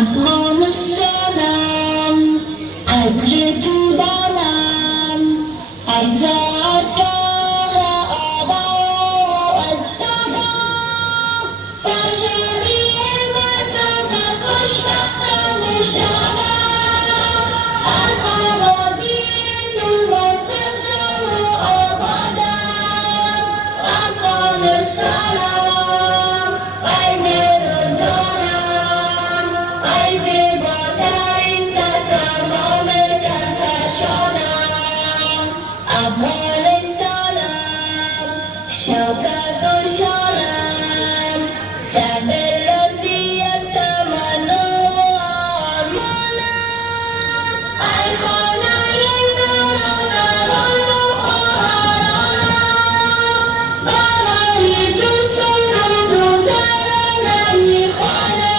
Afghanistan, Hazreti Balam, Hazrata Aba Ajtada, Pashiniye Martaba Khoshbakta Nishada, Al-Abadin Al-Muqaddam Abada, Afghanistan. شوكة شراب سبل يتمنى وعمنا أيقنا يدرنا ونقهرنا بريد سرود درنا نخانا